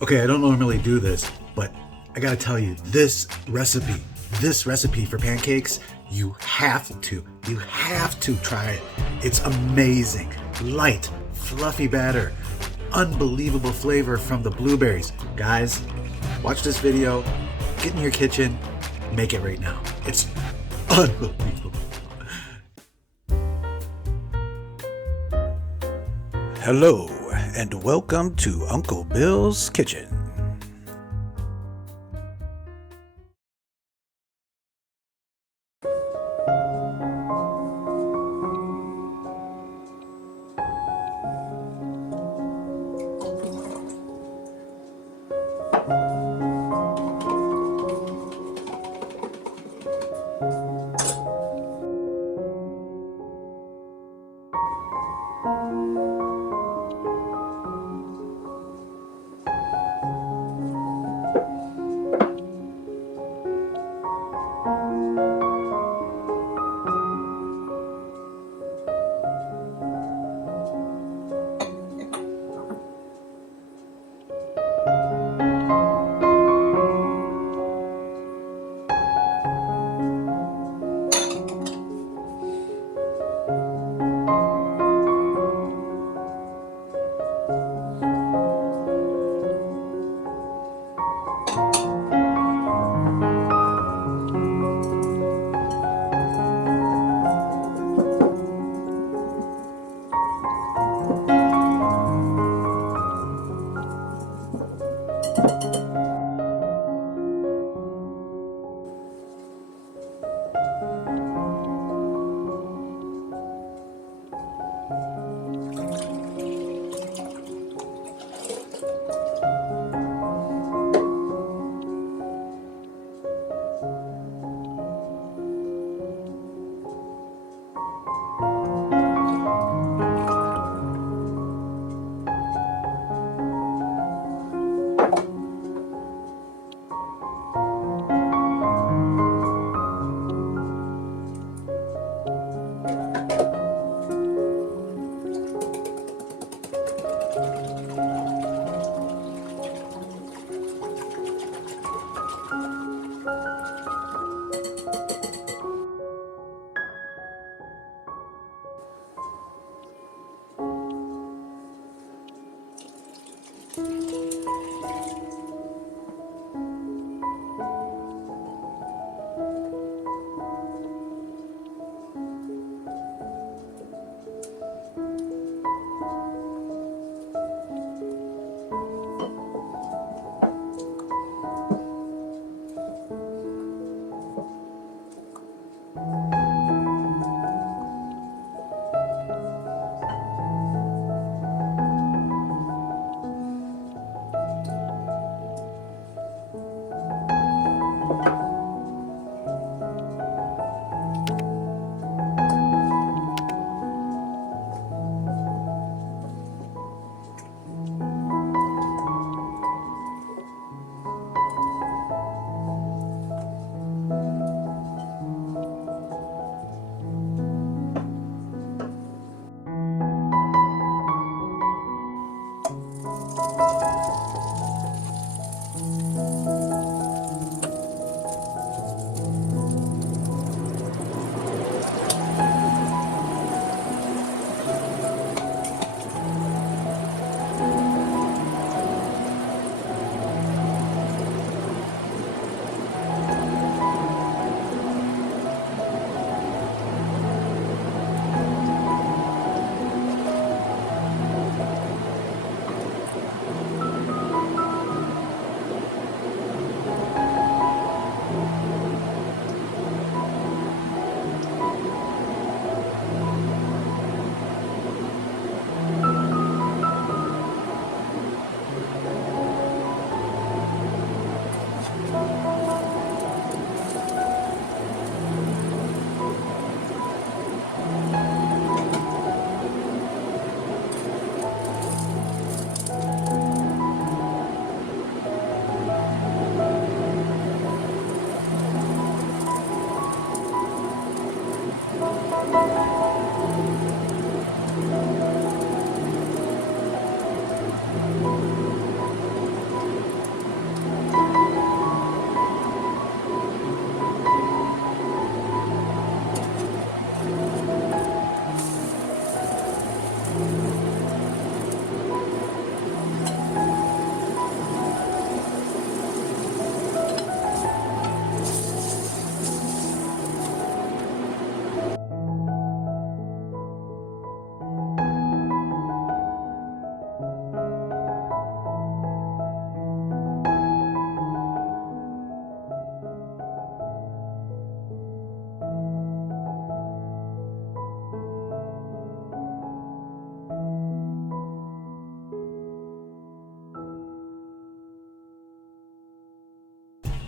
Okay, I don't normally do this, but I gotta tell you, this recipe for pancakes, you have to try it. It's amazing. Light, fluffy batter, unbelievable flavor from the blueberries. Guys, watch this video, get in your kitchen, make it right now. It's unbelievable. Hello, and welcome to Uncle Bill's Kitchen.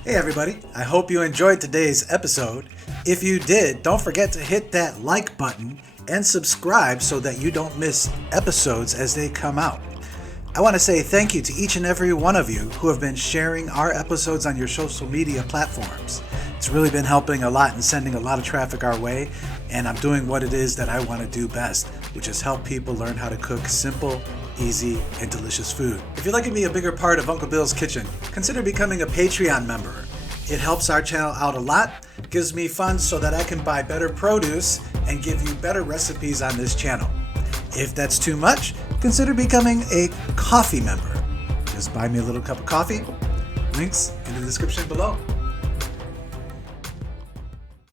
Hey everybody, I hope you enjoyed today's episode. If you did, don't forget to hit that like button and subscribe so that you don't miss episodes as they come out. I want to say thank you to each and every one of you who have been sharing our episodes on your social media platforms. It's really been helping a lot and sending a lot of traffic our way, and I'm doing what it is that I want to do best, which is help people learn how to cook simple, easy, and delicious food. If you'd like to be a bigger part of Uncle Bill's Kitchen, consider becoming a Patreon member. It helps our channel out a lot, gives me funds so that I can buy better produce and give you better recipes on this channel. If that's too much, consider becoming a coffee member. Just buy me a little cup of coffee. Links in the description below.